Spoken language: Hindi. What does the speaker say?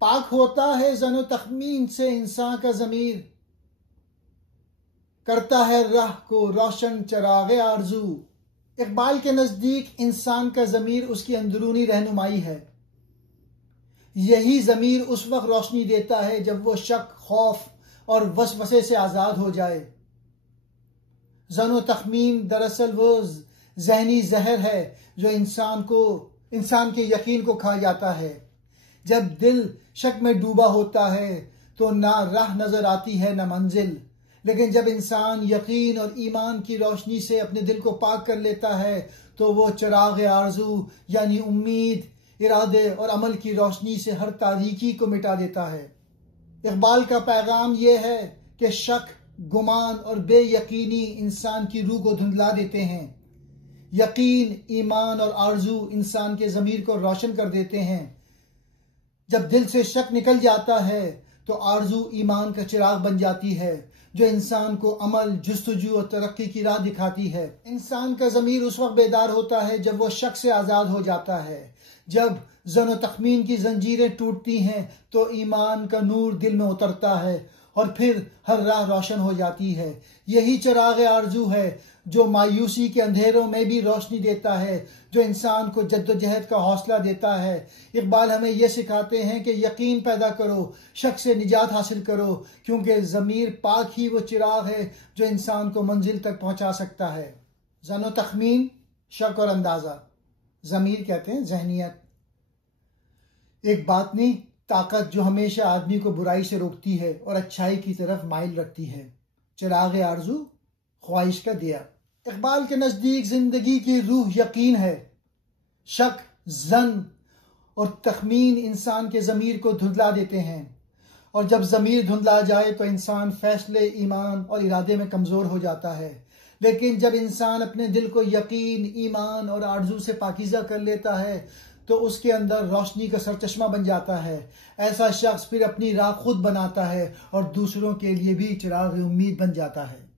पाक होता है ज़नो तख़मीन से इंसान का ज़मीर, करता है राह को रोशन चराग़े आरज़ू। इक़बाल के नज़दीक इंसान का ज़मीर उसकी अंदरूनी रहनुमाई है। यही ज़मीर उस वक्त रोशनी देता है जब वो शक, खौफ और वसवसे से आज़ाद हो जाए। ज़नो तख़मीन दरअसल वो ज़हनी जहर है जो इंसान के यकीन को खा जाता है। जब दिल शक में डूबा होता है तो ना राह नजर आती है ना मंजिल, लेकिन जब इंसान यकीन और ईमान की रोशनी से अपने दिल को पाक कर लेता है तो वो चिराग आरज़ू यानी उम्मीद, इरादे और अमल की रोशनी से हर तारीकी को मिटा देता है। इक़बाल का पैगाम यह है कि शक, गुमान और बेयकीनी इंसान की रूह को धुंधला देते हैं। यकीन, ईमान और आरज़ू इंसान के ज़मीर को रोशन कर देते हैं। जब दिल से शक निकल जाता है तो आरज़ू ईमान का चिराग बन जाती है जो इंसान को अमल, जुस्तजू और तरक्की की राह दिखाती है। इंसान का ज़मीर उस वक्त बेदार होता है जब वो शक से आज़ाद हो जाता है। जब ज़नो तख़मीन की जंजीरें टूटती हैं तो ईमान का नूर दिल में उतरता है और फिर हर राह रोशन हो जाती है। यही चिराग आरज़ू है जो मायूसी के अंधेरों में भी रोशनी देता है, जो इंसान को जद्दोजहद का हौसला देता है। इक़बाल हमें यह सिखाते हैं कि यकीन पैदा करो, शक से निजात हासिल करो, क्योंकि ज़मीर पाक ही वो चिराग है जो इंसान को मंजिल तक पहुंचा सकता है। ज़नो तख़मीन, शक और अंदाज़ा। ज़मीर कहते हैं जहनियत, एक बातनी ताकत जो हमेशा आदमी को बुराई से रोकती है और अच्छाई की तरफ माइल रखती है। चिराग आरज़ू, ख्वाहिश का दिया। इक़बाल के नज़दीक ज़िंदगी की रूह यकीन है। शक, ज़न और तख़मीन इंसान के ज़मीर को धुंधला देते हैं, और जब ज़मीर धुंधला जाए तो इंसान फैसले, ईमान और इरादे में कमज़ोर हो जाता है। लेकिन जब इंसान अपने दिल को यकीन, ईमान और आरज़ू से पाकीज़ा कर लेता है तो उसके अंदर रोशनी का सरचश्मा बन जाता है। ऐसा शख्स फिर अपनी राह खुद बनाता है और दूसरों के लिए भी चिराग उम्मीद बन जाता है।